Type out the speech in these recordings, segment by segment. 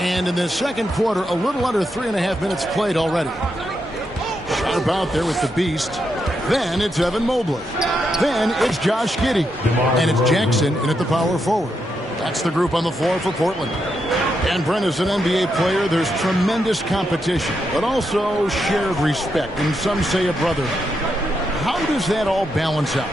And in the second quarter, a little under 3.5 minutes played already. Sharp out there with the beast. Then it's Evan Mobley. Then it's Josh Giddey. And it's Jackson in at the power forward. That's the group on the floor for Portland. And Brent, as an NBA player, there's tremendous competition, but also shared respect, and some say a brotherhood. How does that all balance out?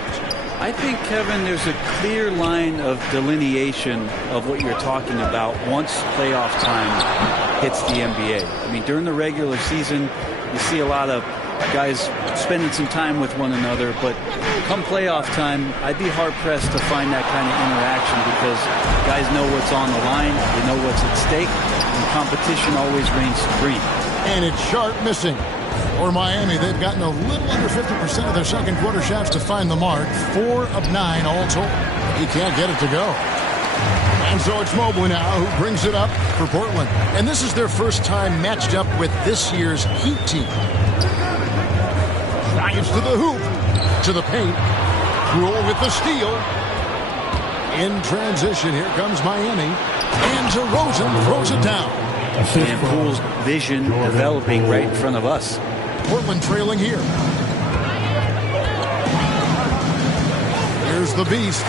I think, Kevin, there's a clear line of delineation of what you're talking about once playoff time hits the NBA. I mean, during the regular season, you see a lot of guys spending some time with one another, but come playoff time, I'd be hard-pressed to find that kind of interaction because guys know what's on the line, they know what's at stake, and competition always reigns supreme. And it's Sharp missing. For Miami, they've gotten a little under 50% of their second quarter shots to find the mark. 4 of 9 all told. He can't get it to go. And so it's Mobley now who brings it up for Portland. And this is their first time matched up with this year's Heat team. Drives to the hoop, to the paint. Rule with the steal. In transition, here comes Miami. And DeRozan throws it down. And Poole's vision developing right in front of us. Portland trailing here. Here's the beast.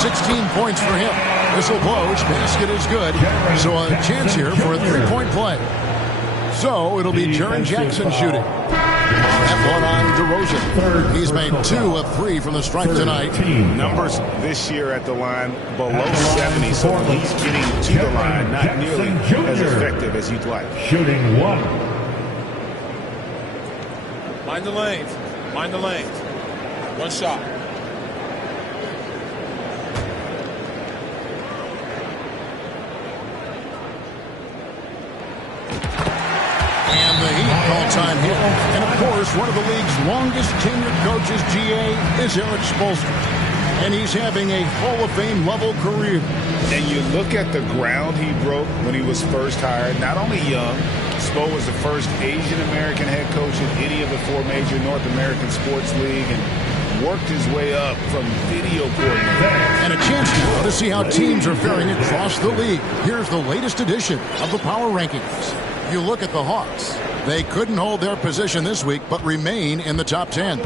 16 points for him. Whistle blows. Basket is good. So a chance here for a three-point play. So it'll be Jaren Jackson shooting. That one on DeRozan. He's made 2 of 3 from the stripe tonight. Numbers this year at the line below 70, so he's getting to the line, not nearly as effective as you'd like. Shooting 1. Mind the lanes. Mind the lanes. One shot. And the Heat call time here. And of course, one of the league's longest tenured coaches, GA, is Eric Spoelstra. And he's having a Hall of Fame level career. And you look at the ground he broke when he was first hired. Not only young, Spo was the first Asian American head coach in any of the 4 major North American sports league, and worked his way up from video coordinator. And a chance now to see how teams are faring across the league. Here's the latest edition of the Power Rankings. You look at the Hawks. They couldn't hold their position this week, but remain in the top 10.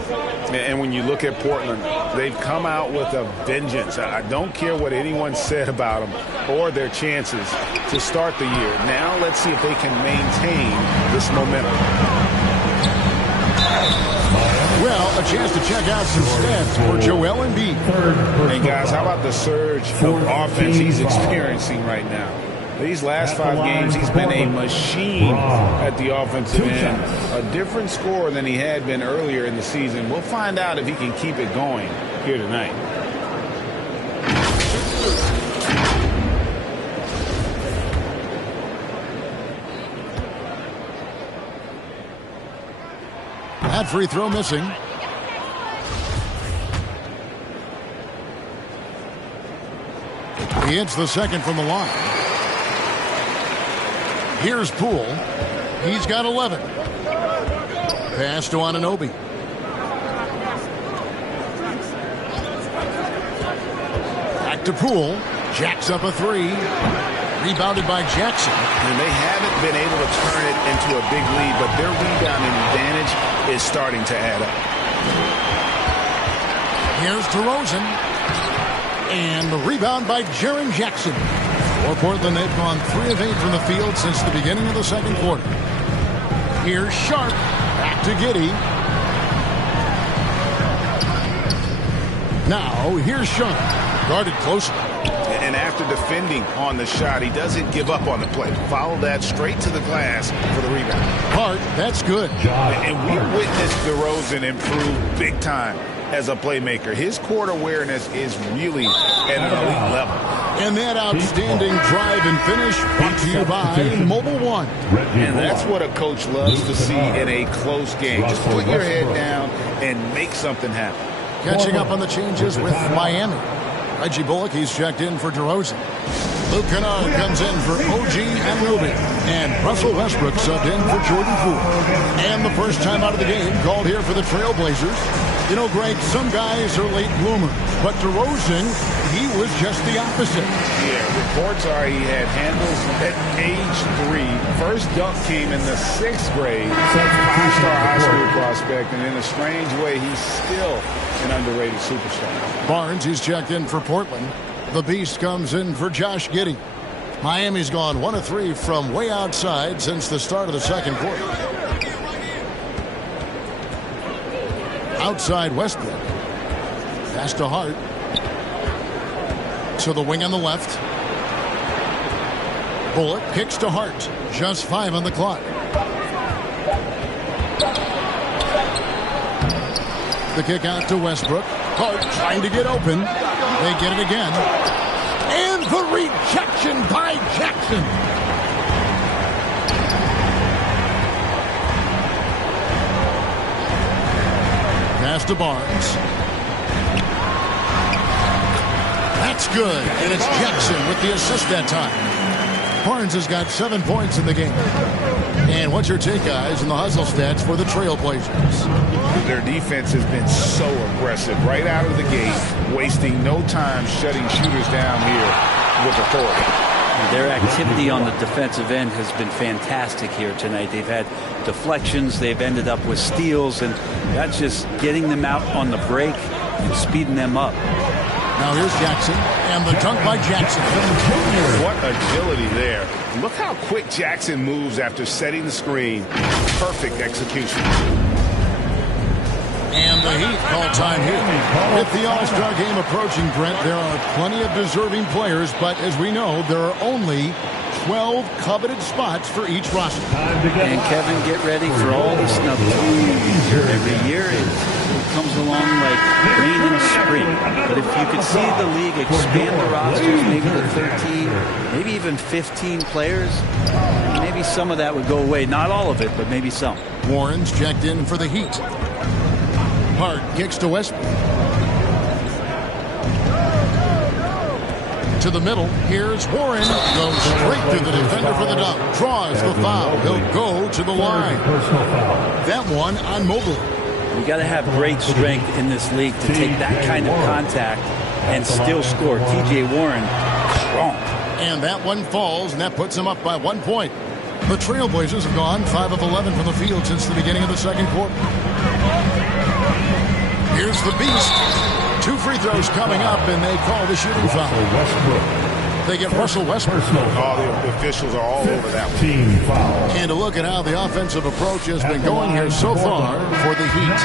And when you look at Portland, they've come out with a vengeance. I don't care what anyone said about them or their chances to start the year. Now let's see if they can maintain this momentum. Well, a chance to check out some stats for Joel Embiid. And guys, how about the surge of offense he's experiencing right now? These last 5 games, he's been a machine at the offensive end. A different scorer than he had been earlier in the season. We'll find out if he can keep it going here tonight. That free throw missing. He hits the second from the line. Here's Poole. He's got 11. Pass to Anunoby. Back to Poole. Jacks up a 3. Rebounded by Jackson. And they haven't been able to turn it into a big lead, but their rebounding advantage is starting to add up. Here's DeRozan. And the rebound by Jaren Jackson. For Portland, they've gone 3 of 8 from the field since the beginning of the second quarter. Here's Sharp. Back to Giddey. Now, here's Sharp. Guarded closely. And after defending on the shot, he doesn't give up on the play. Follow that straight to the glass for the rebound. Hart, that's good. And we witnessed DeRozan improve big time as a playmaker. His court awareness is really at an elite level. And that outstanding drive and finish brought to you by Mobile One. And that's what a coach loves to see in a close game. Just put your head down and make something happen. Catching up on the changes with Miami. Reggie Bullock, he's checked in for DeRozan. Luke Kennard comes in for OG Anunoby. And Russell Westbrook subbed in for Jordan Poole. And the first time out of the game called here for the Trailblazers. You know, Greg, some guys are late bloomers, but DeRozan, he was just the opposite. Yeah, reports are he had handles at age 3. First dunk came in the 6th grade. Five-star high school prospect, and in a strange way, he's still an underrated superstar. Barnes, he's checked in for Portland. The Beast comes in for Josh Giddey. Miami's gone 1 of 3 from way outside since the start of the second quarter. Outside Westbrook. Pass to Hart. To the wing on the left. Bullock kicks to Hart. Just 5 on the clock. The kick out to Westbrook. Hart trying to get open. They get it again. And the rejection by Jackson. Pass to Barnes. That's good. And it's Jackson with the assist that time. Barnes has got 7 points in the game. And what's your take, guys, in the hustle stats for the Trailblazers? Their defense has been so aggressive right out of the gate, wasting no time shutting shooters down here with authority. Their activity on the defensive end has been fantastic here tonight. They've had deflections. They've ended up with steals, and that's just getting them out on the break and speeding them up. Now here's Jackson, and the dunk by Jackson. What agility there. Look how quick Jackson moves after setting the screen. Perfect execution. And the Heat call time here. With the All-Star game approaching, Brent, there are plenty of deserving players, but as we know, there are only 12 coveted spots for each roster. And Kevin, get ready for all the snub jobs. Every year it comes along like rain in spring. But if you could see the league expand the rosters, maybe to 13, maybe even 15 players, maybe some of that would go away. Not all of it, but maybe some. Warren's checked in for the Heat. Hart kicks to Westbrook. To the middle. Here's Warren. Goes straight through the defender for the dunk. Draws the foul. He'll go to the line. That one on Mobley. You got to have great strength in this league to take that kind of contact and still score. TJ Warren, strong. And that one falls, and that puts him up by 1 point. The Trailblazers have gone 5 of 11 from the field since the beginning of the second quarter. Here's the Beast. 2 free throws coming up, and they call the shooting foul. They get Russell Westbrook. All the officials are all over that one. And to look at how the offensive approach has been going here so far for the Heat.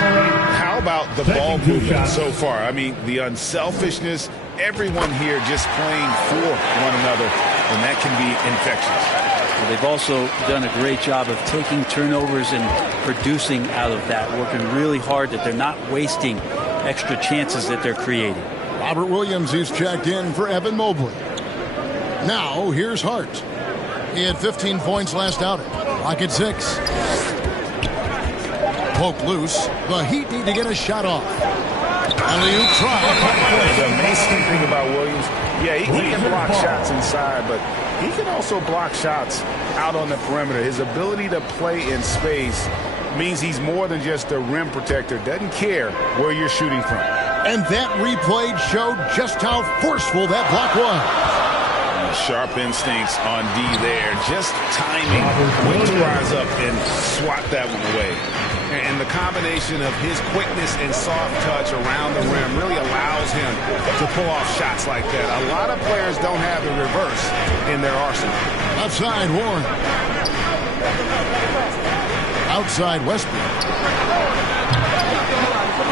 How about the ball movement so far? I mean, the unselfishness, everyone here just playing for one another, and that can be infectious. Well, they've also done a great job of taking turnovers and producing out of that, working really hard that they're not wasting extra chances that they're creating. Robert Williams, he's checked in for Evan Mobley. Now, here's Hart. He had 15 points last outing. Lock at 6. Poke loose. The Heat need to get a shot off. Alley-oop try. The amazing thing about Williams, yeah, he can block shots inside, but he can also block shots out on the perimeter. His ability to play in space means he's more than just a rim protector. Doesn't care where you're shooting from. And that replay showed just how forceful that block was. Sharp instincts on D there. Just timing when to rise up and swat that one away. And the combination of his quickness and soft touch around the rim really allows him to pull off shots like that. A lot of players don't have the reverse in their arsenal. Outside Warren. Outside Westbrook.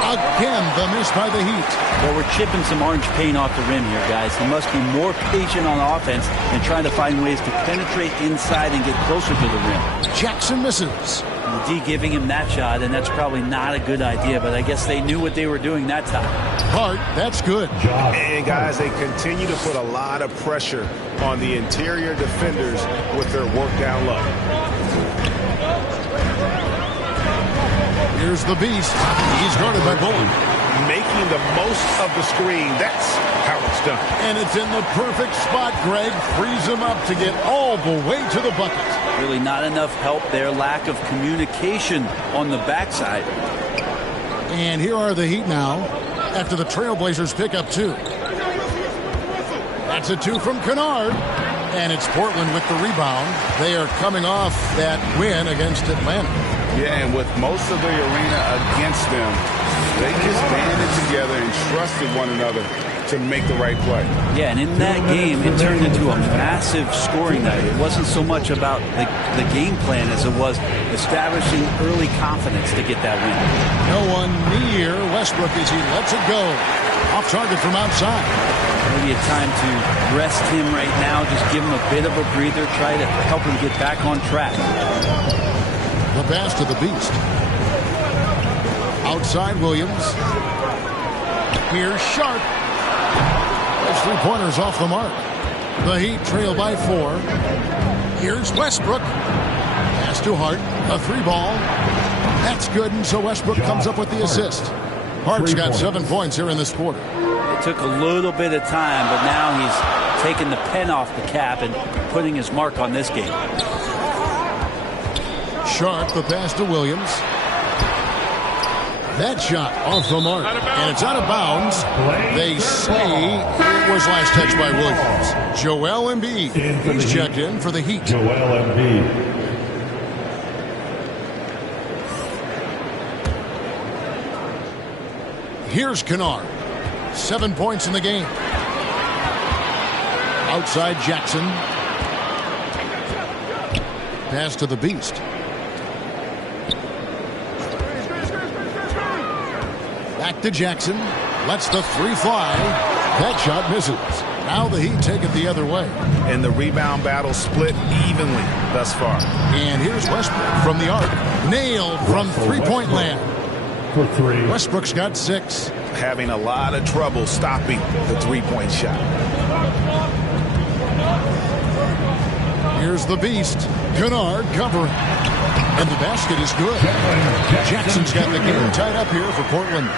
Again, the miss by the Heat. Well, we're chipping some orange paint off the rim here, guys. He must be more patient on offense and trying to find ways to penetrate inside and get closer to the rim. Jackson misses. The D giving him that shot, and that's probably not a good idea, but I guess they knew what they were doing that time. Hart, that's good. And, guys, they continue to put a lot of pressure on the interior defenders with their work down low. Here's the Beast. He's guarded by Bullock. Making the most of the screen. That's how it's done. And it's in the perfect spot, Greg. Frees him up to get all the way to the bucket. Really not enough help there. Lack of communication on the backside. And here are the Heat now after the Trailblazers pick up 2. That's a 2 from Kennard. And it's Portland with the rebound. They are coming off that win against Atlanta. Yeah, and with most of the arena against them, they just banded together and trusted one another to make the right play. Yeah, and in that game, it turned into a massive scoring night. It wasn't so much about the game plan as it was establishing early confidence to get that win. No one near Westbrook as he lets it go. Off target from outside. Maybe a time to rest him right now, just give him a bit of a breather, try to help him get back on track. The pass to the Beast. Outside Williams. Here's Sharp. Those 3-pointers off the mark. The Heat trail by 4. Here's Westbrook. Pass to Hart. A 3-ball. That's good, and so Westbrook comes up with the assist. Hart's got 7 points here in this quarter. It took a little bit of time, but now he's taking the pen off the cap and putting his mark on this game. Sharp, the pass to Williams. That shot off the mark, and it's out of bounds. They say it was last touched by Williams. Joel Embiid, he's checked in for the Heat. Joel Embiid. Here's Kennard. 7 points in the game. Outside Jackson. Pass to the Beast. Back to Jackson. Lets the 3 fly. That shot misses. Now the Heat take it the other way. And the rebound battle split evenly thus far. And here's Westbrook from the arc. Nailed from 3-point land. For 3. Westbrook's got 6. Having a lot of trouble stopping the 3-point shot. Here's the Beast. Kennard covering. And the basket is good. Jackson's got the game tied up here for Portland.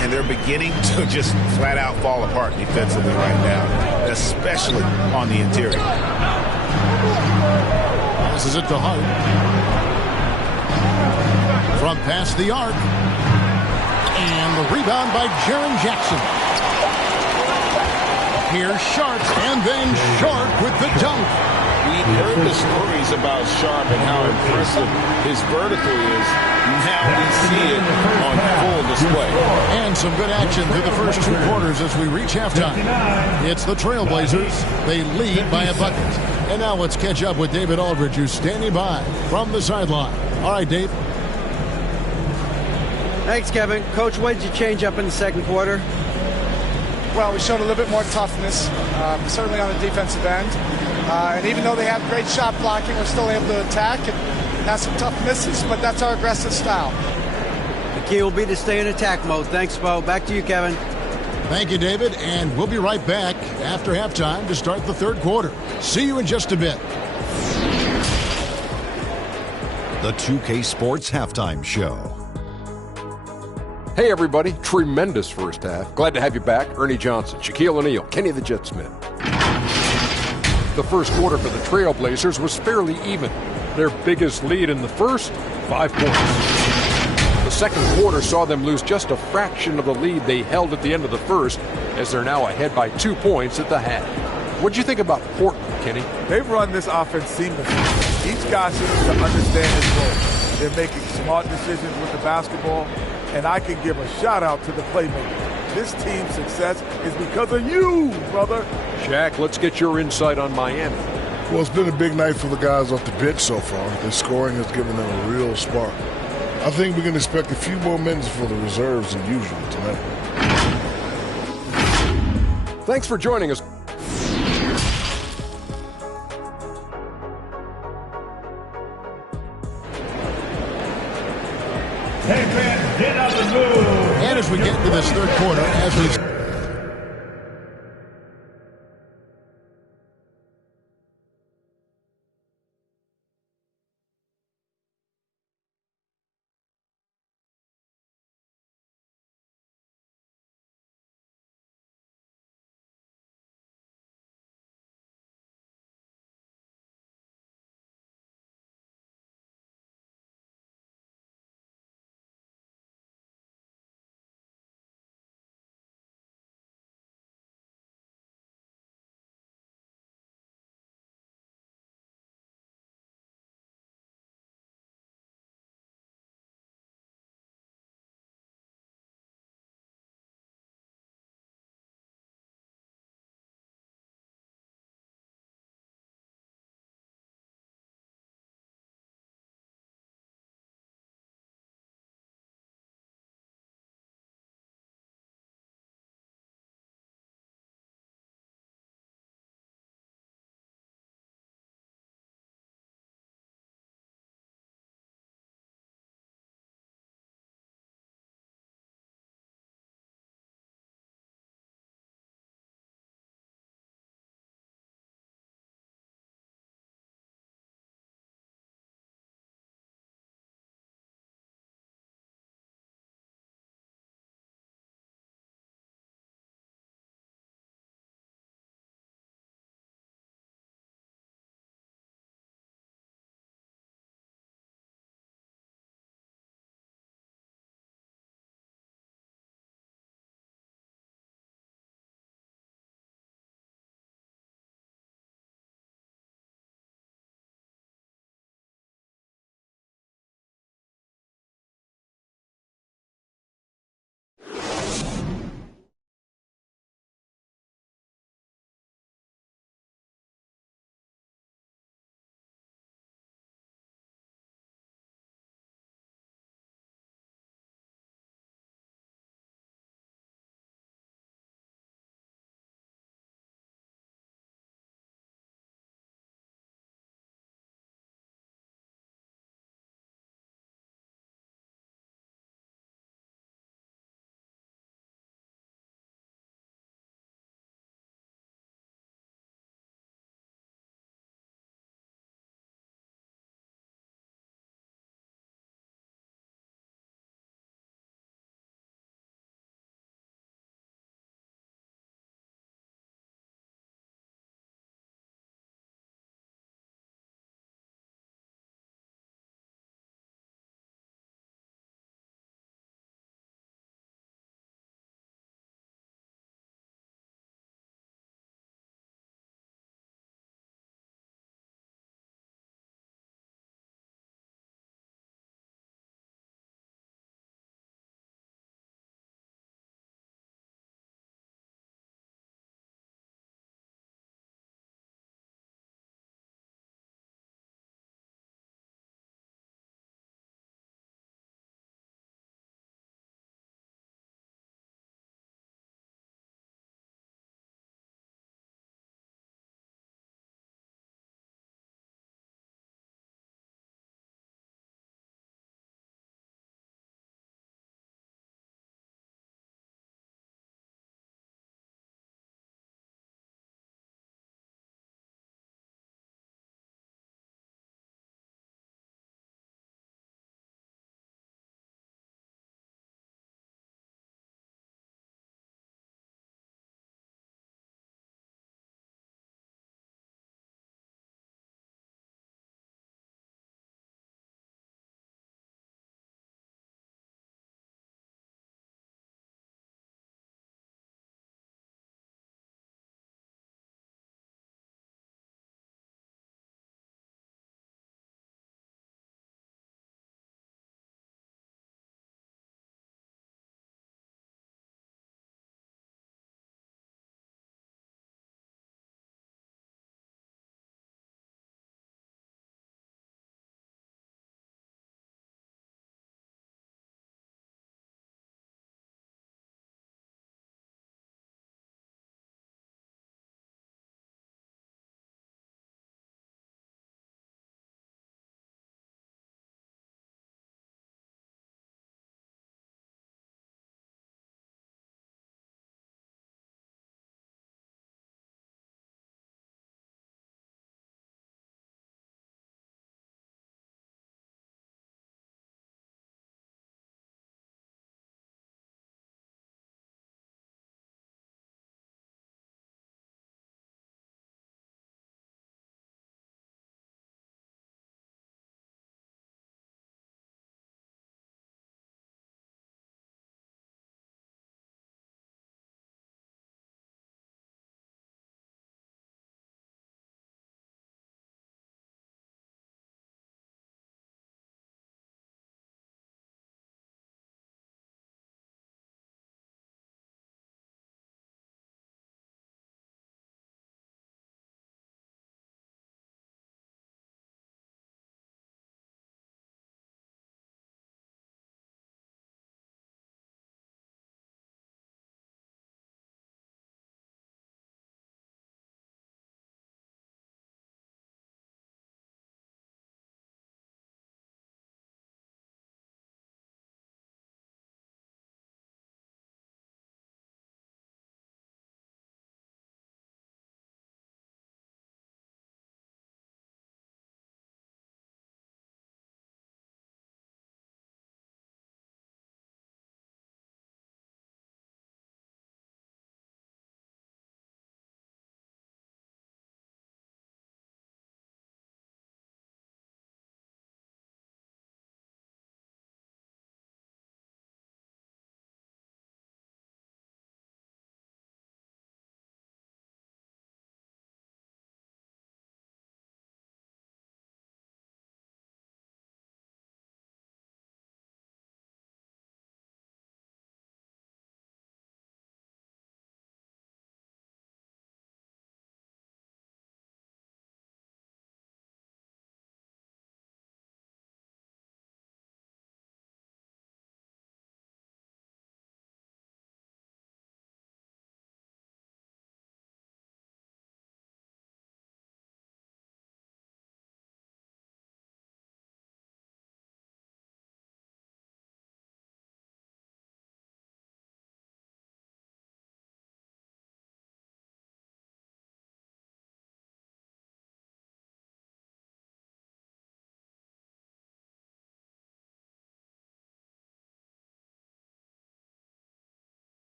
And they're beginning to just flat out fall apart defensively right now, especially on the interior. Passes it to Hart. From past the arc. And the rebound by Jaren Jackson. Here's Sharp, and then Sharp with the dunk. We've heard the stories about Sharp and how impressive his vertical is. Now we see it on full display. And some good action through the first 2 quarters as we reach halftime. It's the Trailblazers. They lead by a bucket. And now let's catch up with David Aldridge, who's standing by from the sideline. All right, Dave. Thanks, Kevin. Coach, what did you change up in the second quarter? Well, we showed a little bit more toughness, certainly on the defensive end. And even though they have great shot blocking, we're still able to attack and have some tough misses, but that's our aggressive style. The key will be to stay in attack mode. Thanks, Bo. Back to you, Kevin. Thank you, David. And we'll be right back after halftime to start the third quarter. See you in just a bit. The 2K Sports Halftime Show. Hey everybody, tremendous first half. Glad to have you back. Ernie Johnson, Shaquille O'Neal, Kenny the Jet Smith. The first quarter for the Trailblazers was fairly even. Their biggest lead in the first, 5 points. The second quarter saw them lose just a fraction of the lead they held at the end of the first, as they're now ahead by 2 points at the half. What'd you think about Portland, Kenny? They've run this offense seamlessly. Each guy seems to understand his role. They're making smart decisions with the basketball, and I can give a shout-out to the playmakers. This team's success is because of you, brother. Shaq, let's get your insight on Miami. Well, it's been a big night for the guys off the bench so far. The scoring has given them a real spark. I think we can expect a few more minutes for the reserves than usual tonight. Thanks for joining us. Hey, fans, get up and move. And as we get into this third quarter, as we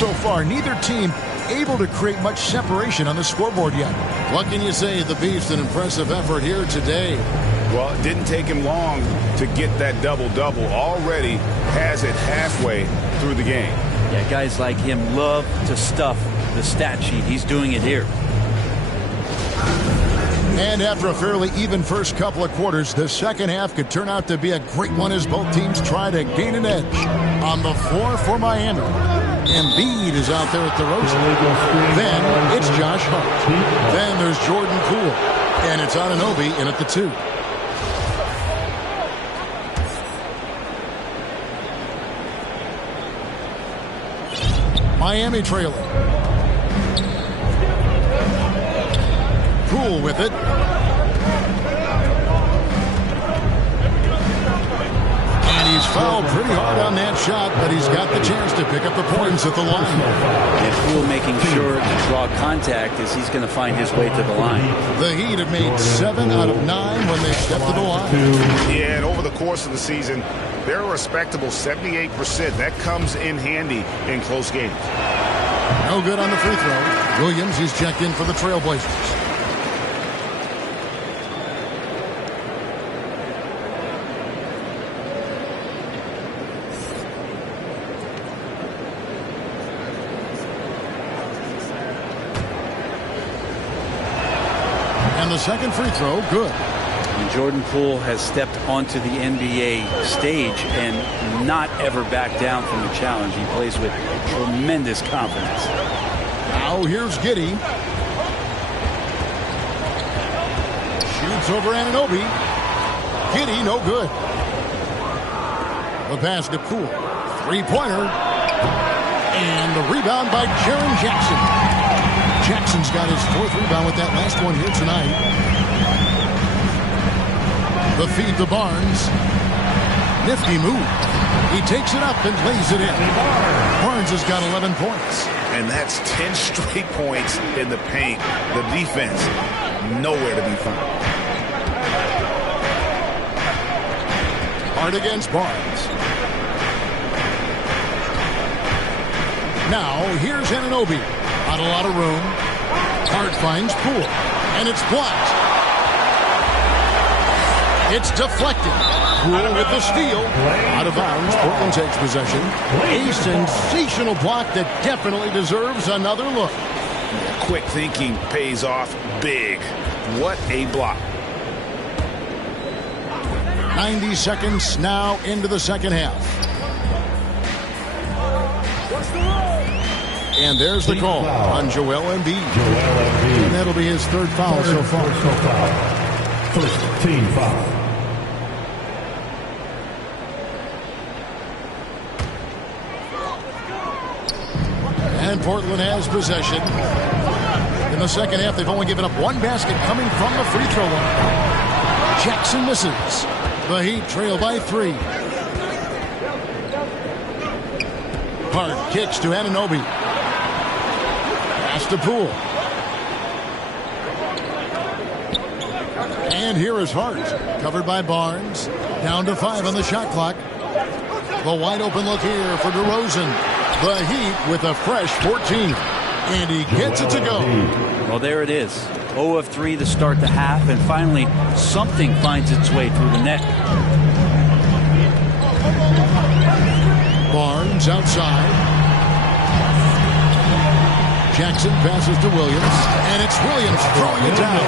so far, neither team able to create much separation on the scoreboard yet. What can you say? The Beast, an impressive effort here today. Well, it didn't take him long to get that double-double. Already has it halfway through the game. Yeah, guys like him love to stuff the stat sheet. He's doing it here. And after a fairly even first couple of quarters, the second half could turn out to be a great one as both teams try to gain an edge. On the floor for Miami, Embiid is out there at the Rosen. Then it's Josh Hart. Then there's Jordan Poole. And it's Anunoby in at the 2. Miami trailing. Poole with it. And he's fouled pretty hard on that shot, but he's got the chance to pick up the points at the line. And Poole making sure to draw contact as he's going to find his way to the line. The Heat have made 7 out of 9 when they stepped to the line. Yeah, and over the course of the season, they're a respectable 78%. That comes in handy in close games. No good on the free throw. Williams, he's checked in for the Trailblazers. And the second free throw, good. And Jordan Poole has stepped onto the NBA stage and not ever backed down from the challenge. He plays with tremendous confidence. Now here's Giddey. Shoots over Anunoby. Giddey, no good. The pass to Poole. Three-pointer. And the rebound by Jaren Jackson. Jackson's got his 4th rebound with that last one here tonight. The feed to Barnes. Nifty move. He takes it up and lays it in. Barnes has got 11 points. And that's 10 straight points in the paint. The defense, nowhere to be found. Hard against Barnes. Now, here's Anunoby. Not a lot of room. Hart finds Poole. And it's blocked. It's deflected. Poole with the steal. Out of bounds. Portland takes possession. A sensational block that definitely deserves another look. Quick thinking pays off big. What a block. 90 seconds now into the second half. And there's the call on Joel Embiid. And that'll be his 3rd foul so far. First team foul. And Portland has possession. In the second half, they've only given up 1 basket coming from the free throw line. Jackson misses. The Heat trail by 3. Hart kicks to Anunoby. Pass to Poole. And here is Hart. Covered by Barnes. Down to 5 on the shot clock. The wide open look here for DeRozan. The Heat with a fresh 14. And he gets it to go. Well, there it is. 0 of 3 to start the half. And finally, something finds its way through the net. Barnes outside. Jackson passes to Williams, and it's Williams throwing it down.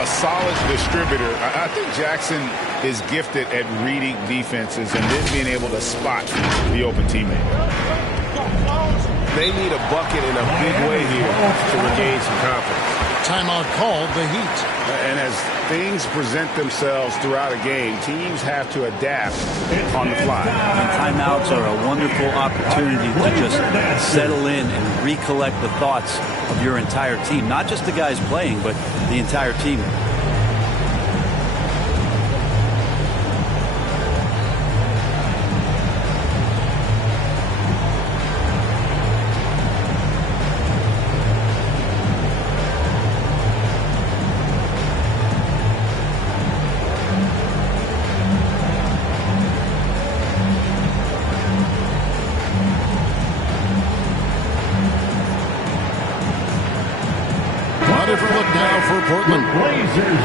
A solid distributor. I think Jackson is gifted at reading defenses and then being able to spot the open teammate. They need a bucket in a big way here to regain some confidence. Timeout called the Heat. And as things present themselves throughout a game, teams have to adapt on the fly. And timeouts are a wonderful opportunity to just settle in and recollect the thoughts of your entire team. Not just the guys playing, but the entire team. different look now for Portland.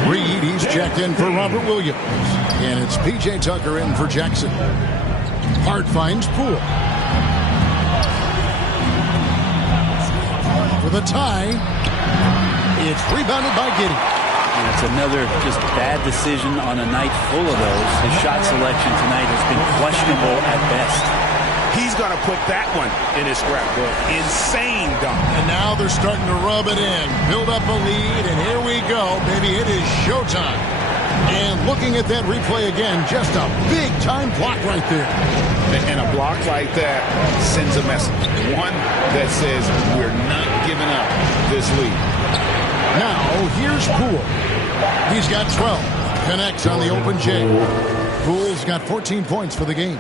Reed, he's checked in for Robert Williams. And it's P.J. Tucker in for Jackson. Hart finds Poole. For the tie. It's rebounded by Giddey. And it's another just bad decision on a night full of those. His shot selection tonight has been questionable at best. He's going to put that one in his scrapbook. Insane dunk. And now they're starting to rub it in. Build up a lead, and here we go, baby. It is showtime. And looking at that replay again, just a big-time block right there. And a block like that sends a message. One that says we're not giving up this lead. Now, here's Poole. He's got 12. Connects on the open J. Poole's got 14 points for the game.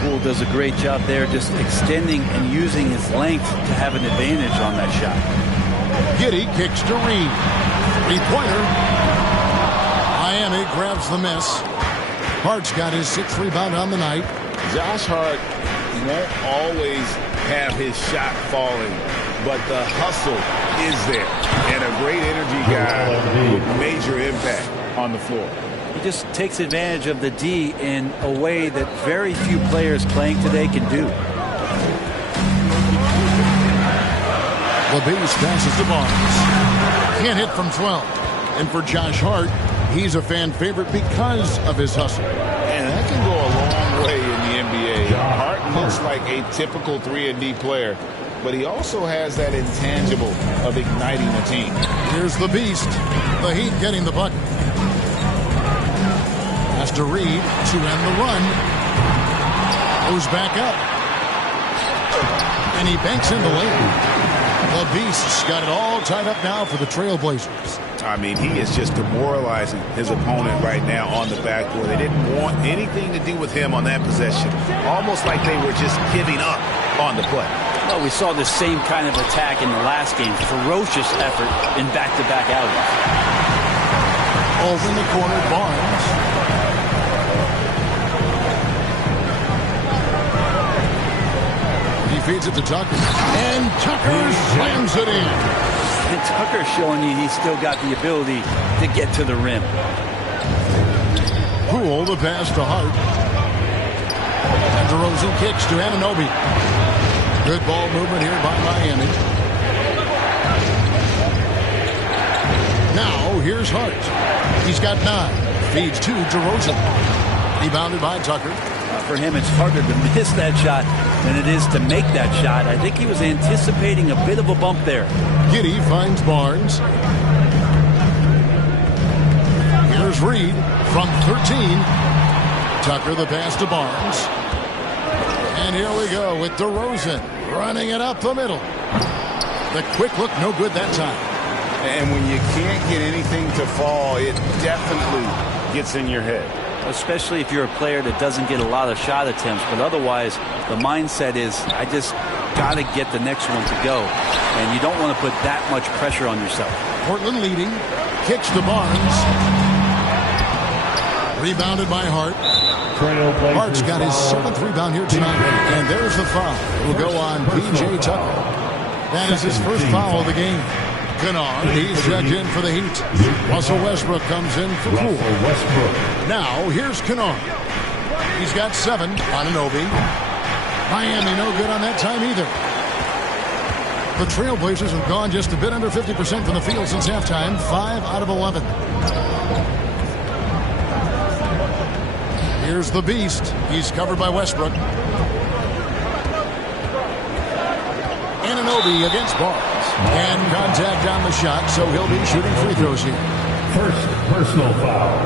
Poole does a great job there just extending and using his length to have an advantage on that shot. Giddey kicks to Reed. Three-pointer. Miami grabs the miss. Hart's got his 6th rebound on the night. Josh Hart won't always have his shot falling, but the hustle is there. And a great energy guy with major impact on the floor. He just takes advantage of the D in a way that very few players playing today can do. The Beast passes to Barnes. Can't hit from 12. And for Josh Hart, he's a fan favorite because of his hustle. And that can go a long way in the NBA. Hart looks like a typical 3-and-D player, but he also has that intangible of igniting a team. Here's the Beast. The Heat getting the bucket. Has to Reed to end the run. Goes back up. And he banks in the lane. The Beast's got it all tied up now for the Trailblazers. I mean, he is just demoralizing his opponent right now on the backboard. They didn't want anything to do with him on that possession. Almost like they were just giving up on the play. Well, we saw the same kind of attack in the last game. Ferocious effort in back-to-back outings. Over in the corner, Barnes. He feeds it to Tucker. And Tucker slams it in. And Tucker's showing you he's still got the ability to get to the rim. Poole, the pass to Hart. And DeRozan kicks to Anunoby. Good ball movement here by Miami. Now, here's Hart. He's got 9. Feeds to DeRozan. Rebounded by Tucker. For him, it's harder to miss that shot than it is to make that shot. I think he was anticipating a bit of a bump there. Giddey finds Barnes. Here's Reed from 13. Tucker the pass to Barnes. And here we go with DeRozan running it up the middle. The quick look, no good that time. And when you can't get anything to fall, it definitely gets in your head. Especially if you're a player that doesn't get a lot of shot attempts. But otherwise, the mindset is, I just got to get the next one to go. And you don't want to put that much pressure on yourself. Portland leading. Kicks to Barnes. Rebounded by Hart. Hart's got his 7th rebound here tonight. And there's the foul. It will go on P.J. Tucker. That is his first foul of the game. Kennard, he's checked in for the Heat. Russell Westbrook comes in for Poole. Now, here's Kennard. He's got 7 on Anunoby. Miami no good on that time either. The Trailblazers have gone just a bit under 50% from the field since halftime. 5 out of 11. Here's the Beast. He's covered by Westbrook. Anunoby against Barnes. And contact on the shot, so he'll be shooting free throws here. First personal foul.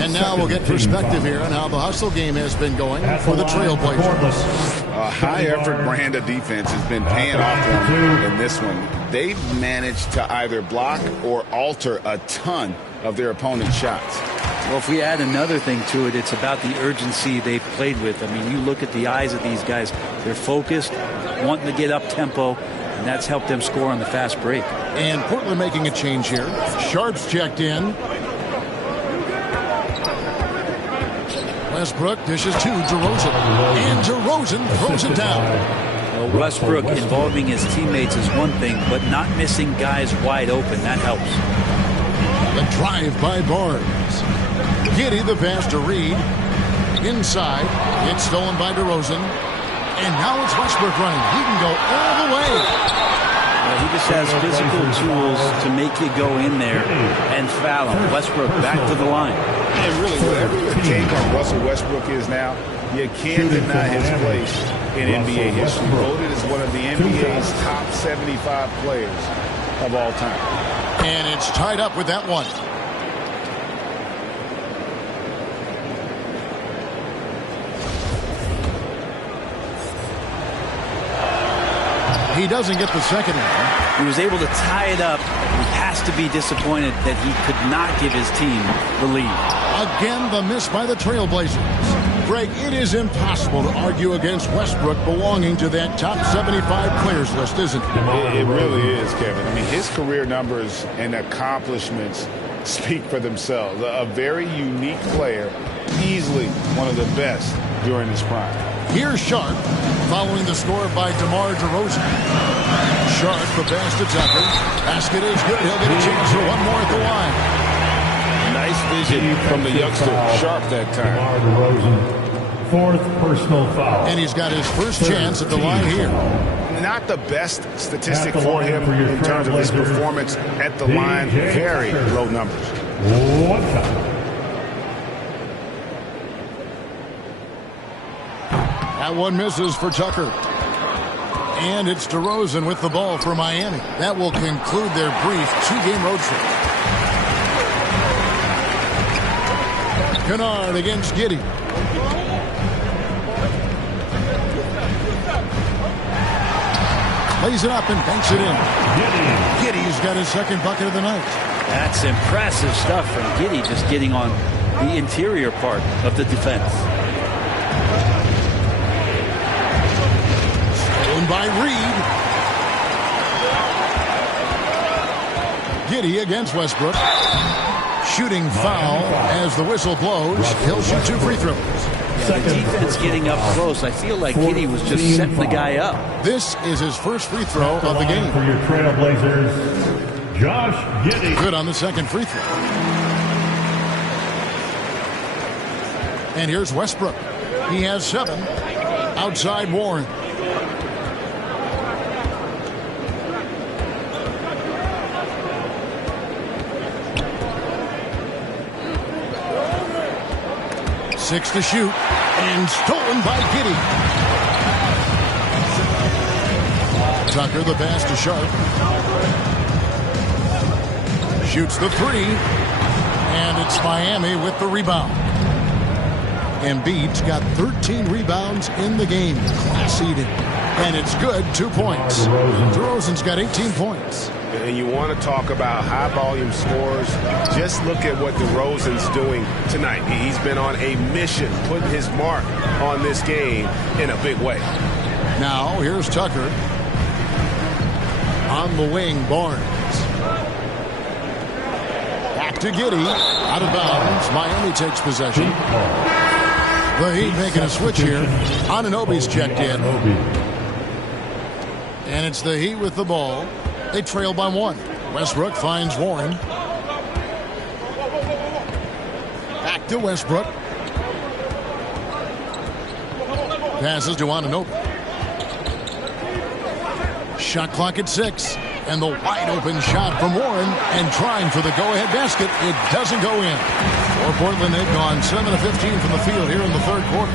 And now we'll get perspective here on how the hustle game has been going for the Trailblazers. A high-effort brand of defense has been paying off for them in this one. They've managed to either block or alter a ton of their opponent's shots. Well, if we add another thing to it, it's about the urgency they've played with. I mean, you look at the eyes of these guys. They're focused, wanting to get up tempo, and that's helped them score on the fast break. And Portland making a change here. Sharp's checked in. Westbrook dishes to DeRozan. And DeRozan throws it down. Well, Westbrook involving his teammates is one thing, but not missing guys wide open, that helps. The drive by Barnes. Giddey the pass to Reed. Inside. It's stolen by DeRozan. And now it's Westbrook running. He can go all the way. Well, he just has physical tools to make you go in there and foul him. Westbrook back to the line. And really, whatever your take on Russell Westbrook is now, you can't deny his place in NBA history. Voted as one of the NBA's top 75 players of all time. And it's tied up with that one. He doesn't get the second one. He was able to tie it up. He has to be disappointed that he could not give his team the lead. Again, the miss by the Trailblazers. Greg, it is impossible to argue against Westbrook belonging to that top 75 players list, isn't it? It really is, Kevin. I mean, his career numbers and accomplishments speak for themselves. A very unique player, easily one of the best during his prime. Here's Sharp, following the score by DeMar DeRozan. Sharp, the pass to Tucker. Basket is good. He'll get a chance for one more at the line. Nice vision from the youngster, Sharp, that time. DeMar DeRozan, fourth personal foul. And he's got his first chance at the line here. Not the best statistic for him in terms of his performance at the line. Very low numbers. One time. That one misses for Tucker. And it's DeRozan with the ball for Miami. That will conclude their brief two-game road trip. Kennard against Giddey. Lays it up and banks it in. Giddey's got his second bucket of the night. That's impressive stuff from Giddey, just getting on the interior part of the defense. By Reed. Giddey against Westbrook. Shooting foul as the whistle blows. He'll shoot two free throws. Yeah, the defense getting up close. I feel like Giddey was just setting the guy up. This is his first free throw of the game. For your Trailblazers, Josh Giddey. Good on the second free throw. And here's Westbrook. He has 7. Outside Warren. Six to shoot, and stolen by Giddey. Tucker the pass to Sharp. Shoots the 3, and it's Miami with the rebound. Embiid's got 13 rebounds in the game. Class eating. And it's good, 2 points. DeRozan's got 18 points. And you want to talk about high-volume scores, just look at what DeRozan's doing tonight. He's been on a mission, putting his mark on this game in a big way. Now, here's Tucker. On the wing, Barnes. Back to Giddey. Out of bounds. Miami takes possession. The Heat making a switch here. Anunoby's checked in. And it's the Heat with the ball. They trail by 1. Westbrook finds Warren. Back to Westbrook. Passes to Anunoby. Shot clock at 6. And the wide open shot from Warren. And trying for the go-ahead basket. It doesn't go in. For Portland, they've gone 7 of 15 from the field here in the third quarter.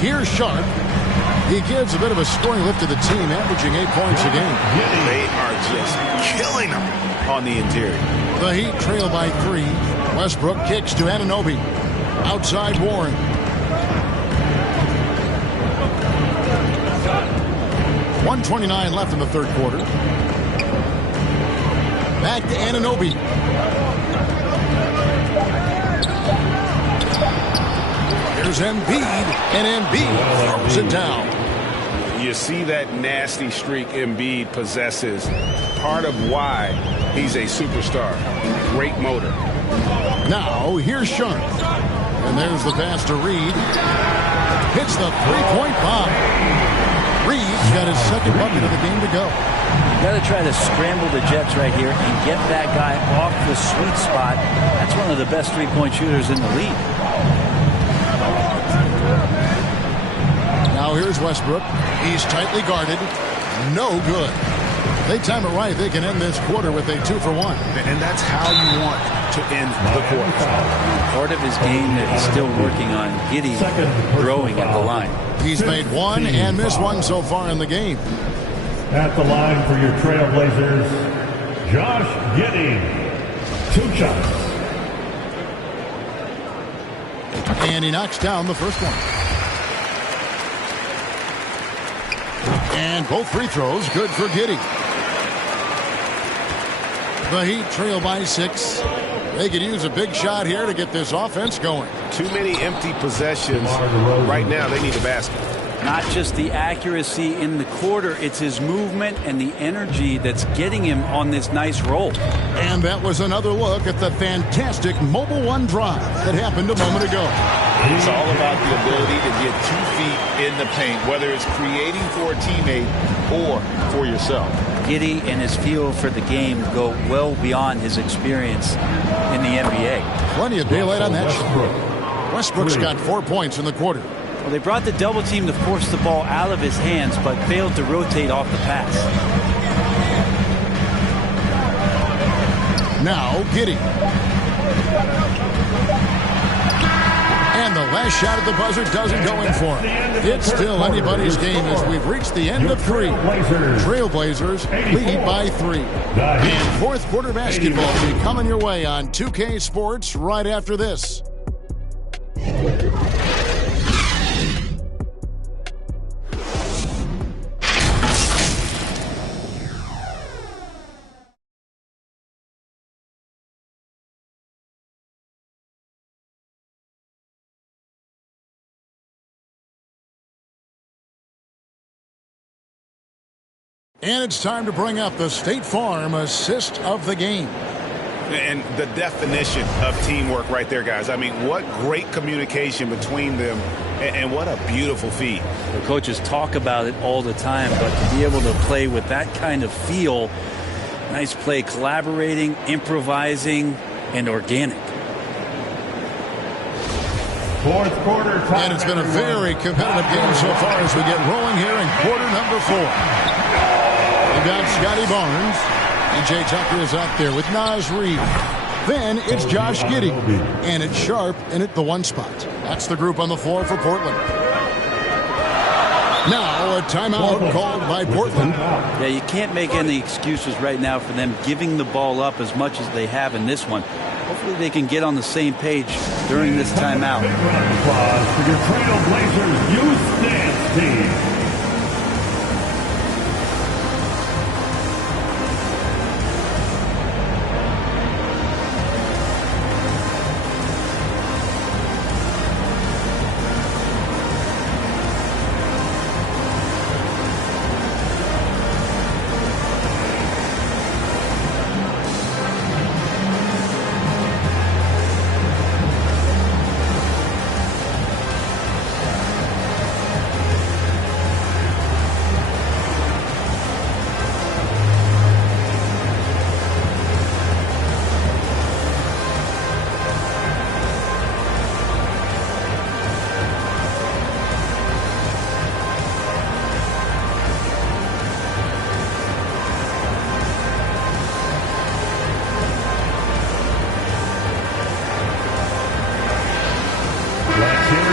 Here's Sharp. He gives a bit of a scoring lift to the team, averaging 8 points a game. They are just killing them on the interior. The Heat trail by 3. Westbrook kicks to Anunoby. Outside Warren. .129 left in the third quarter. Back to Anunoby. Here's Embiid, and Embiid throws it down. You see that nasty streak Embiid possesses. Part of why he's a superstar. Great motor. Now, here's Sharp. And there's the pass to Reed. Hits the three-point bomb. Reed's got his second bucket of the game to go. You got to try to scramble the Jets right here and get that guy off the sweet spot. That's one of the best three-point shooters in the league. Now here's Westbrook. He's tightly guarded. No good. They time it right. They can end this quarter with a 2 for 1. And that's how you want to end the quarter. Part of his game that he's still working on. Giddey growing at the line. He's made one and missed one so far in the game. At the line for your Trailblazers, Josh Giddey. 2 shots. And he knocks down the first one. And both free throws good for Giddey. The Heat trail by 6. They could use a big shot here to get this offense going. Too many empty possessions. Right now, they need a basket. Not just the accuracy in the quarter, it's his movement and the energy that's getting him on this nice roll. And that was another look at the fantastic Mobile One drive that happened a moment ago. It's all about the ability to get 2 feet in the paint, whether it's creating for a teammate or for yourself. Giddey and his feel for the game go well beyond his experience in the NBA. Plenty of daylight on that shot. Westbrook's got 4 points in the quarter. Well, they brought the double team to force the ball out of his hands, but failed to rotate off the pass. Now Giddey. And the last shot at the buzzer doesn't go in for him. It's still anybody's game as we've reached the end of 3. Trailblazers lead by 3. And fourth quarter basketball will be coming your way on 2K Sports right after this. And it's time to bring up the State Farm assist of the game. And the definition of teamwork right there, guys. I mean, what great communication between them, and what a beautiful feed. The coaches talk about it all the time, but to be able to play with that kind of feel, nice play, collaborating, improvising, and organic. Fourth quarter time. And it's been a very competitive game so far as we get rolling here in quarter number 4. We've got Scotty Barnes. E.J. Tucker is out there with Naz Reid. Then it's Josh Giddey. And it's Sharp in at the 1 spot. That's the group on the floor for Portland. Now a timeout called by Portland. Yeah, you can't make any excuses right now for them giving the ball up as much as they have in this one. Hopefully they can get on the same page during this timeout. Big round of applause for your Trailblazers youth dance team.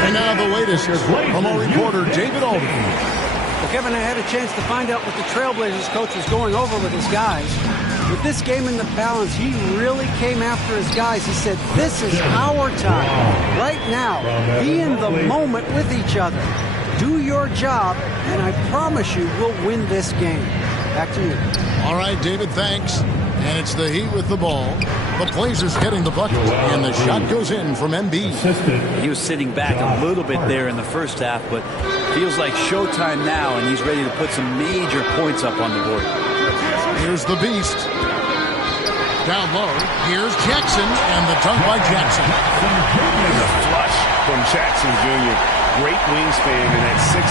And now the latest from our reporter, David Alden. Well, Kevin, I had a chance to find out what the Trailblazers coach was going over with his guys. With this game in the balance, he really came after his guys. He said, this is our time. Right now, be in the moment with each other. Do your job, and I promise you we'll win this game. Back to you. All right, David, thanks. And it's the Heat with the ball. The Blazers getting the bucket, and the shot goes in from Embiid. He was sitting back a little bit there in the first half, but feels like showtime now, and he's ready to put some major points up on the board. Here's the Beast. Down low, here's Jackson, and the dunk by Jackson. The flush from Jackson Jr. Great wingspan, and at 6'11",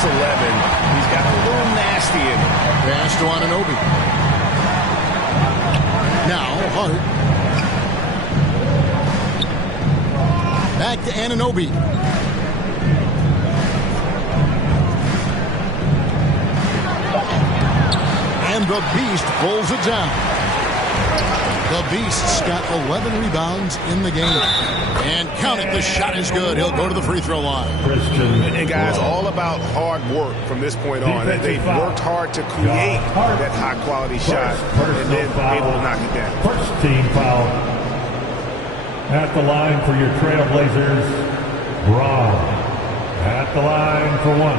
he's got a little nasty in him. Pass to Anunoby. Now, Hart. Back to Anunoby. And the Beast pulls it down. The Beast's got 11 rebounds in the game. And count it, the shot is good. He'll go to the free throw line. And guys, all about hard work from this point on. They've worked hard to create that high-quality shot and then able to knock it down. First team foul. At the line for your Trailblazers, Braun. At the line for one.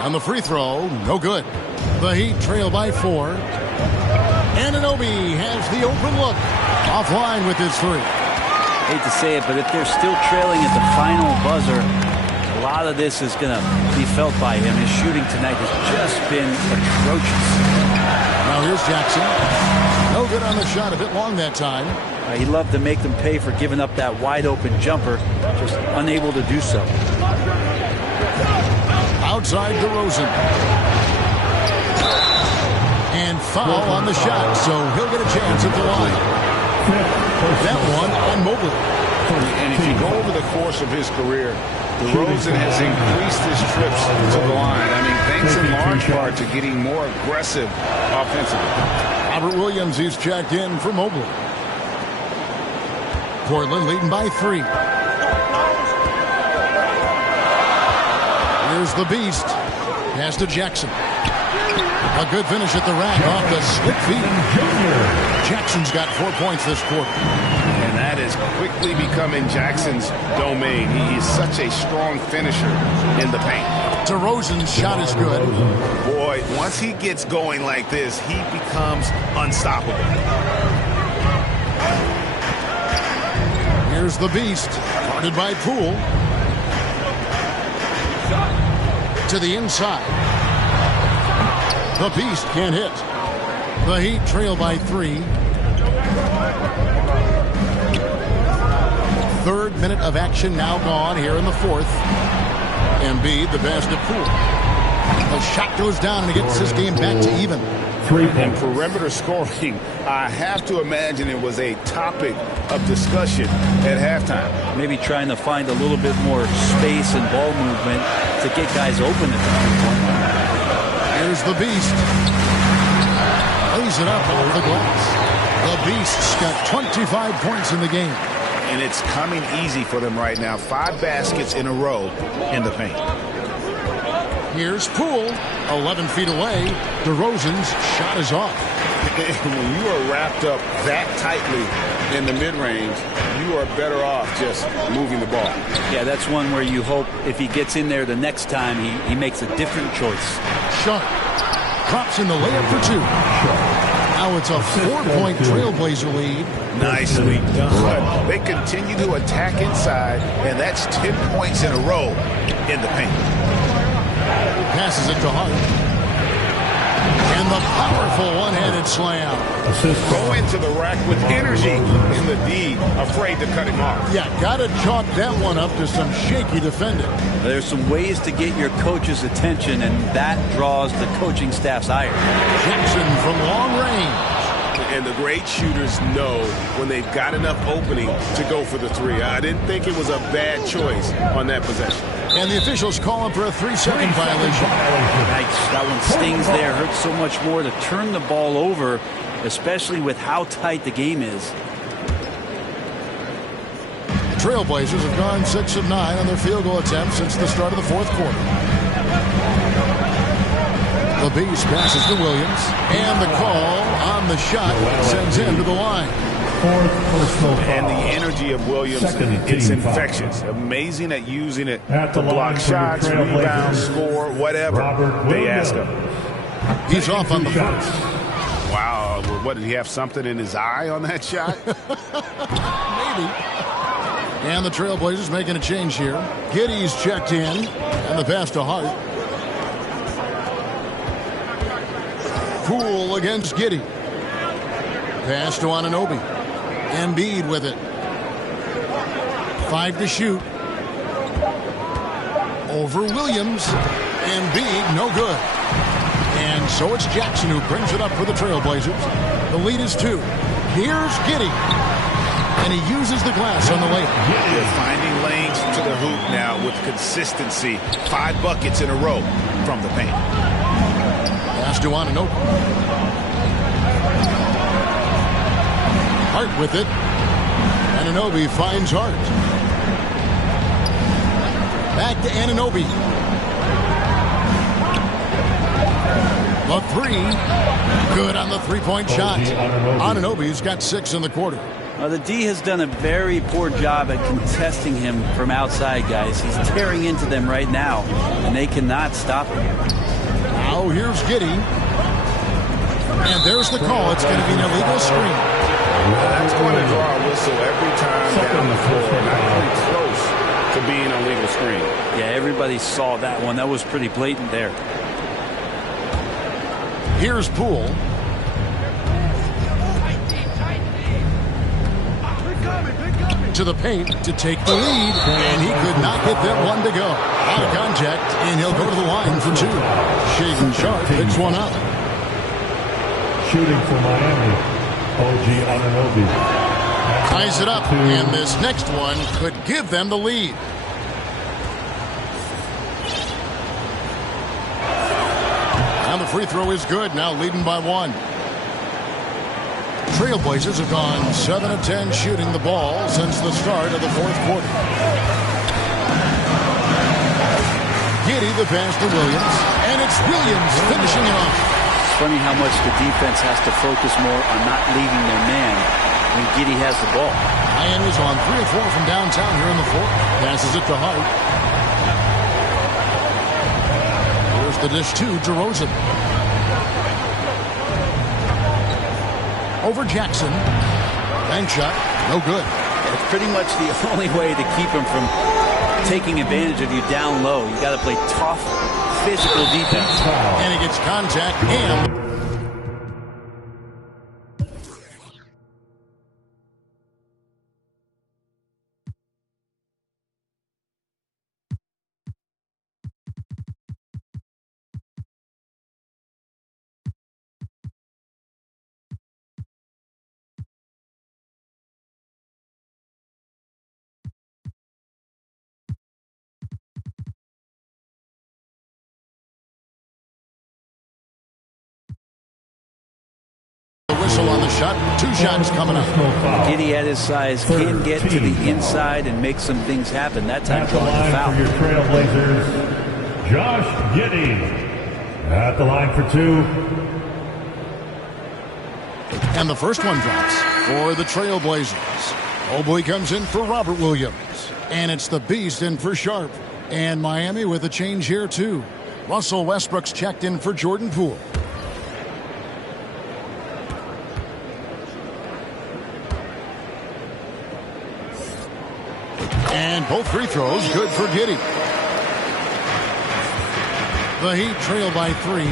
On the free throw, no good. The Heat trail by 4. Anunoby has the open look. Offline with his three. Hate to say it, but if they're still trailing at the final buzzer, a lot of this is going to be felt by him. His shooting tonight has just been atrocious. Now here's Jackson. No good on the shot, a bit long that time. He loved to make them pay for giving up that wide open jumper, just unable to do so. Outside DeRozan. And foul on the shot, so he'll get a chance at the line. That one on Mobley. And if you go over the course of his career, DeRozan has increased his trips to the line. I mean, thanks in large part to getting more aggressive offensively. Robert Williams, he's checked in for Mobley. Portland leading by 3. Here's the Beast. Pass to Jackson. A good finish at the rack off the slip feed. Jackson's got 4 points this quarter. And that is quickly becoming Jackson's domain. He is such a strong finisher in the paint. DeRozan's shot is good. Boy, once he gets going like this, he becomes unstoppable. Here's the Beast. Guarded by Poole. To the inside. The Beast can't hit. The Heat trail by 3. Third minute of action now gone here in the fourth. Embiid, the basket Poole. The shot goes down and it gets this game back to even. And perimeter scoring, I have to imagine it was a topic of discussion at halftime. Maybe trying to find a little bit more space and ball movement to get guys open at the three-point line. Here's the Beast. Lays it up off the glass. The Beast's got 25 points in the game. And it's coming easy for them right now. 5 baskets in a row in the paint. Here's Poole, 11 feet away. DeRozan's shot is off. When you are wrapped up that tightly in the mid-range, you are better off just moving the ball. Yeah, that's one where you hope if he gets in there the next time, he makes a different choice. Sharp drops in the layup for 2. Now it's a 4-point Trailblazer lead. Nicely done. They continue to attack inside, and that's 10 points in a row in the paint. Passes it to Hart. And the powerful one-handed slam. Go into the rack with energy in the D, afraid to cut him off. Yeah, got to chalk that one up to some shaky defending. There's some ways to get your coach's attention, and that draws the coaching staff's ire. Jackson from long range. And the great shooters know when they've got enough opening to go for the 3. I didn't think it was a bad choice on that possession. And the officials call him for a 3-second violation. Nice. That one stings there. Hurts so much more to turn the ball over, especially with how tight the game is. Trailblazers have gone 6 of 9 on their field goal attempts since the start of the fourth quarter. The Beast passes to Williams, and the call on the shot sends him to the line. And the energy of Williams, it's infectious. Amazing at using it to block shots, rebound, score, whatever they ask him. He's off on the first. Wow, what, did he have something in his eye on that shot? Maybe. And the Trailblazers making a change here. Giddey's checked in, and the pass to Hart. Poole against Giddey. Pass to Anunoby. Embiid with it. 5 to shoot. Over Williams. Embiid, no good. And so it's Jackson who brings it up for the Trailblazers. The lead is 2. Here's Giddey. And he uses the glass on the layup. They're finding lanes to the hoop now with consistency. 5 buckets in a row from the paint. Pass to Anunoby. Hart with it. Anunoby finds Hart. Back to Anunoby. The 3. Good on the three-point shot. Anunoby's got 6 in the quarter. The D has done a very poor job at contesting him from outside, guys. He's tearing into them right now, and they cannot stop him. Now here's Giddey. And there's the call. It's going to be an illegal screen. That's going to draw a whistle every time down the floor. Not even close to being a legal screen. Yeah, everybody saw that one. That was pretty blatant there. Here's Poole. To the paint to take the lead, and he could not get that one to go. Out of contact, and he'll go to the line for 2. Shaden Sharp picks one up. Shooting for Miami, OG Anunoby. Ties it up, and this next one could give them the lead. And the free throw is good, now leading by 1. Trailblazers have gone 7 of 10 shooting the ball since the start of the 4th quarter. Giddey the pass to Williams, and it's Williams finishing it off. It's funny how much the defense has to focus more on not leaving their man when Giddey has the ball. Miami's on 3 of 4 from downtown here in the 4th. Passes it to Hart. Here's the dish to DeRozan. Over Jackson. Bank shot. No good. It's pretty much the only way to keep him from taking advantage of you down low. You got to play tough, physical defense. And he gets contact and... on the shot. 2 shots coming up. Giddey at his size can get to the inside and make some things happen. That time drawing the foul. For your Trailblazers, Josh Giddey at the line for 2. And the first one drops for the Trailblazers. Mobley comes in for Robert Williams. And it's the Beast in for Sharp. And Miami with a change here too. Russell Westbrook's checked in for Jordan Poole. And both free throws good for Giddey. The Heat trail by 3.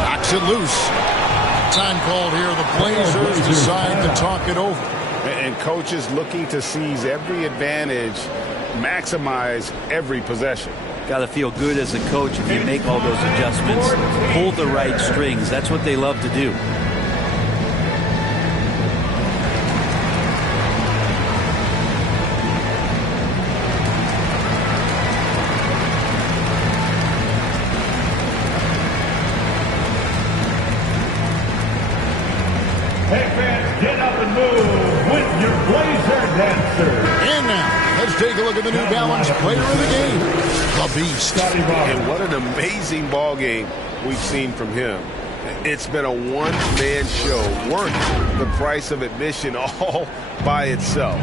Knocks it loose. Time called here. The Blazers decide to talk it over. And coaches looking to seize every advantage, maximize every possession. Got to feel good as a coach if you make all those adjustments. Pull the right strings. That's what they love to do. Hey fans, get up and move with your Blazer dancer. And now, let's take a look at the New Balance player of the game, the Beast. And what an amazing ball game we've seen from him. It's been a one-man show, worth the price of admission all by itself.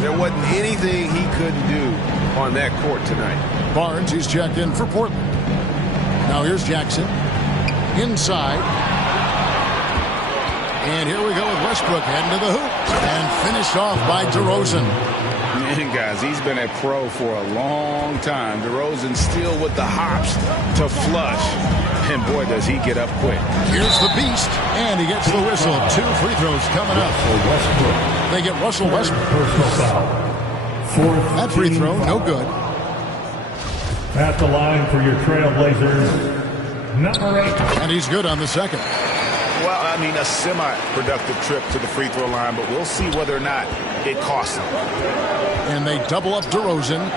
There wasn't anything he couldn't do on that court tonight. Barnes, he's checked in for Portland. Now here's Jackson. Inside. And here we go with Westbrook heading to the hoop and Picked off by DeRozan. Man, guys, he's been a pro for a long time. DeRozan still with the hops to flush. And boy, does he get up quick. Here's the beast, and he gets the whistle. 2 free throws coming up. They get Russell Westbrook. That free throw, no good. At the line for your Trailblazers, number 8. And he's good on the second. Well, I mean, a semi-productive trip to the free throw line, but we'll see whether or not it costs him. And they double up DeRozan.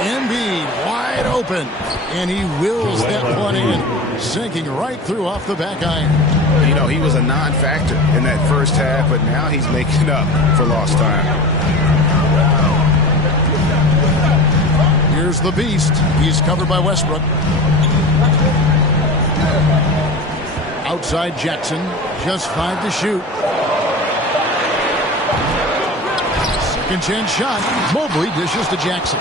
Embiid wide open. And he wills that one in, sinking right through off the back iron. You know, he was a non-factor in that first half, but now he's making up for lost time. Here's the beast. He's covered by Westbrook. Outside Jackson. Just 5 to shoot. Second chance shot. Mobley dishes to Jackson.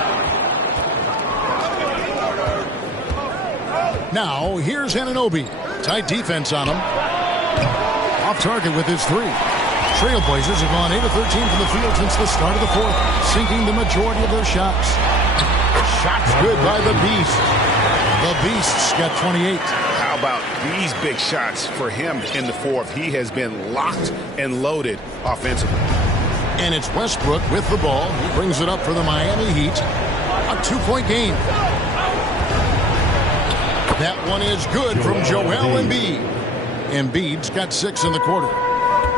Now, here's Anunoby. Tight defense on him. Off target with his 3. Trailblazers have gone 8 of 13 from the field since the start of the 4th, sinking the majority of their shots. Shots good by the Beast. The Beast's got 28. How about these big shots for him in the 4th? He has been locked and loaded offensively. And it's Westbrook with the ball. He brings it up for the Miami Heat. A 2-point game. That one is good from Joel Embiid. Embiid's got 6 in the quarter.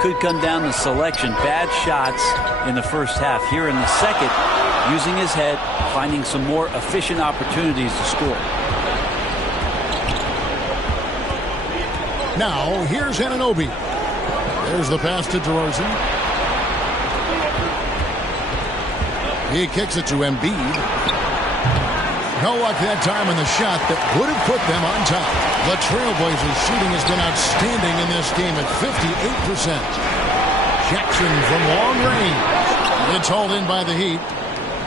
Could come down to selection. Bad shots in the first half. Here in the second, using his head, finding some more efficient opportunities to score. Now, here's Anunoby. There's the pass to DeRozan. He kicks it to Embiid. No luck that time on the shot that would have put them on top. The Trailblazers' shooting has been outstanding in this game at 58%. Jackson from long range. It's hauled in by the Heat.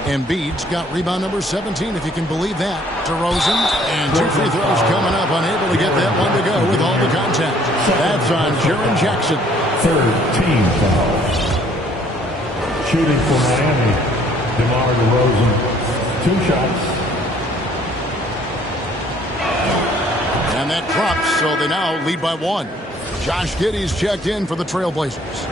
Embiid's got rebound number 17, if you can believe that. DeRozan, and 2 free throws coming up, unable to get that one to go with all the contact. That's on Jaren Jackson. 3rd team foul. Shooting for Miami, DeMar DeRozan. 2 shots. And that drops, so they now lead by 1. Josh Giddey's checked in for the Trailblazers.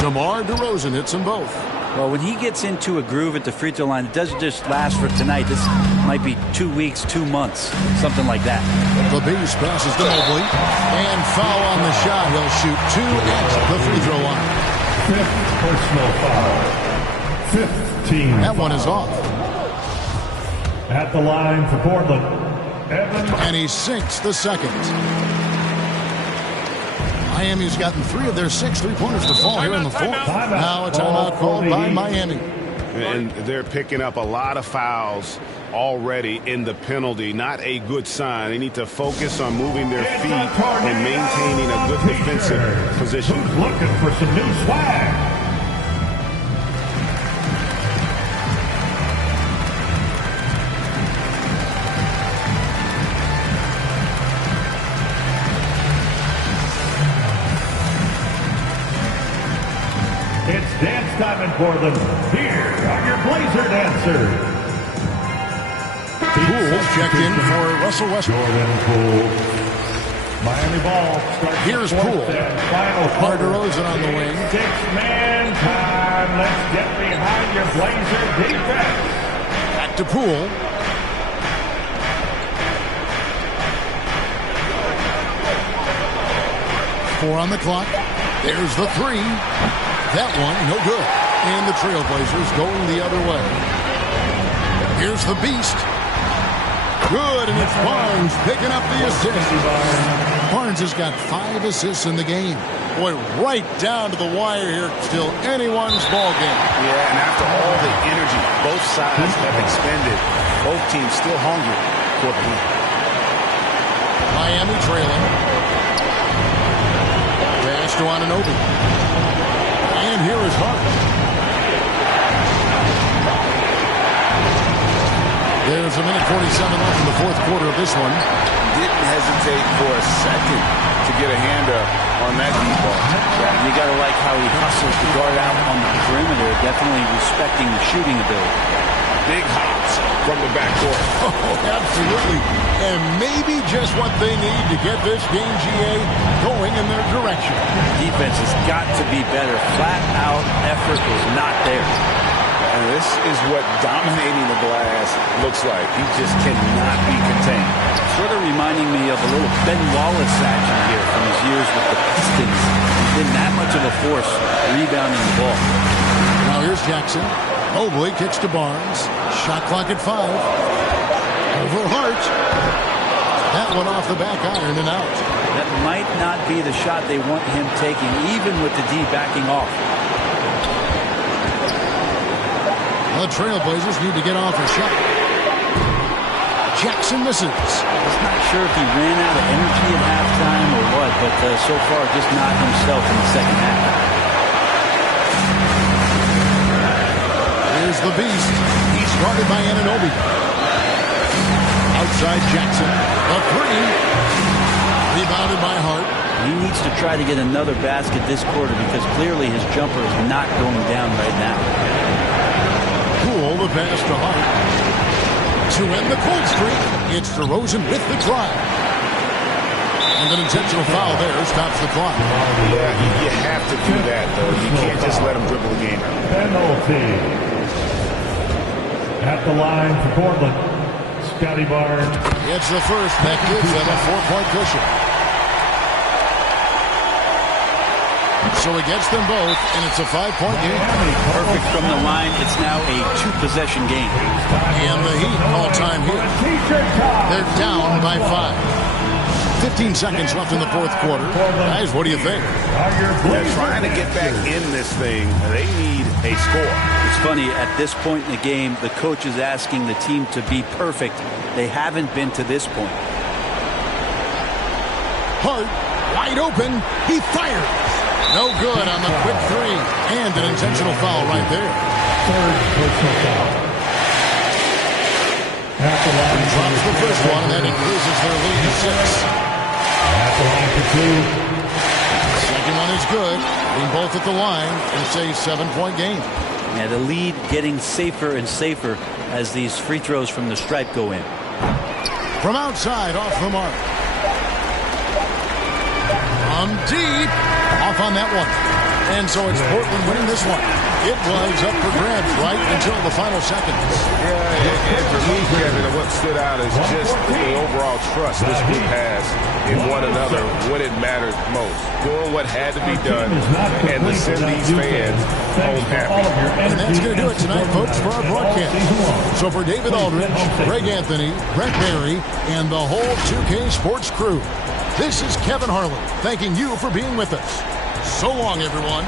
DeMar DeRozan hits them both. Well, when he gets into a groove at the free throw line, it doesn't just last for tonight. This might be 2 weeks, 2 months, something like that. The Beast passes to Mobley. And foul on the shot. He'll shoot 2 at the free throw line. 5th personal foul. 5th team That one is off. At the line for Portland. And he sinks the second. Miami's gotten 3 of their 6 3-pointers to fall here in the 4th. Now a timeout called by Miami. And they're picking up a lot of fouls already in the penalty. Not a good sign. They need to focus on moving their feet and maintaining a good defensive position. Who's looking for some new swag? It's dance time in Portland. Here are your Blazer dancers. Poole's checked in for Russell Westbrook. Jordan Poole. Miami ball. Here's Poole. Final DeRozan on the wing. 6-man time. Let's get behind your Blazer defense. Back to Poole. Four on the clock. There's the 3. That one, no good. And the Trailblazers going the other way. Here's the Beast. Good, and it's Barnes picking up the assist. Barnes has got 5 assists in the game. Boy, right down to the wire here. Still anyone's ball game. Yeah, and after all the energy both sides have expended, both teams still hungry for the lead. Miami trailing. Pass to Anunoby. And here is Hart. There's an minute 47 left in the fourth quarter of this one. Didn't hesitate for a second to get a hand up on that deep ball. Yeah, you got to like how he hustles the guard out on the perimeter, definitely respecting the shooting ability. Big hops from the backcourt. Oh, absolutely. And maybe just what they need to get this game, GA, going in their direction. Defense has got to be better. Flat out effort is not there. And this is what dominating the glass looks like. He just cannot be contained. Sort of reminding me of a little Ben Wallace action here from his years with the Pistons. He's been that much of a force rebounding the ball. Now here's Jackson. Mobley kicks to Barnes. Shot clock at 5. Over Hart. That one off the back iron and out. That might not be the shot they want him taking, even with the D backing off. The Trailblazers need to get off a shot. Jackson misses. I was not sure if he ran out of energy at halftime or what, but so far just not himself in the second half. Here's the beast. He's guarded by Anunoby. Outside Jackson. A 3. Rebounded by Hart. He needs to try to get another basket this quarter because clearly his jumper is not going down right now. Poole the pass to Hart. To end the cold streak, it's DeRozan with the drive. And an intentional foul there stops the clock. Yeah, you have to do that, though. You can't just let him dribble the game out. Penalty. At the line for Portland, Scotty Barnes. It's the first. That gives them a 4-point cushion. So he gets them both, and it's a 5-point game. Perfect from the line. It's now a 2-possession game. And the Heat all-time hit. They're down by 5. 15 seconds left in the fourth quarter. Guys, what do you think? They're trying to get back in this thing. They need a score. It's funny, at this point in the game, the coach is asking the team to be perfect. They haven't been to this point. Hart, wide open. He fires. No good on the quick 3. And an intentional foul right there. Third personal foul. He drops the first one, and that increases their lead to 6. At the line for 2. Second one is good. Being both at the line, and it's a 7-point game. Yeah, the lead getting safer and safer as these free throws from the stripe go in. From outside, off the mark. From deep. Off on that one. And so it's Portland winning this one. It was up for grabs right until the final seconds. Yeah, and for me, Kevin, what stood out is just the overall trust this group has in one another when it mattered most. Doing what had to be done and to send these fans home happy. And that's going to do it tonight, folks, for our broadcast. So for David Aldridge, Greg Anthony, Brett Barry, and the whole 2K Sports crew, this is Kevin Harlan thanking you for being with us. So long, everyone.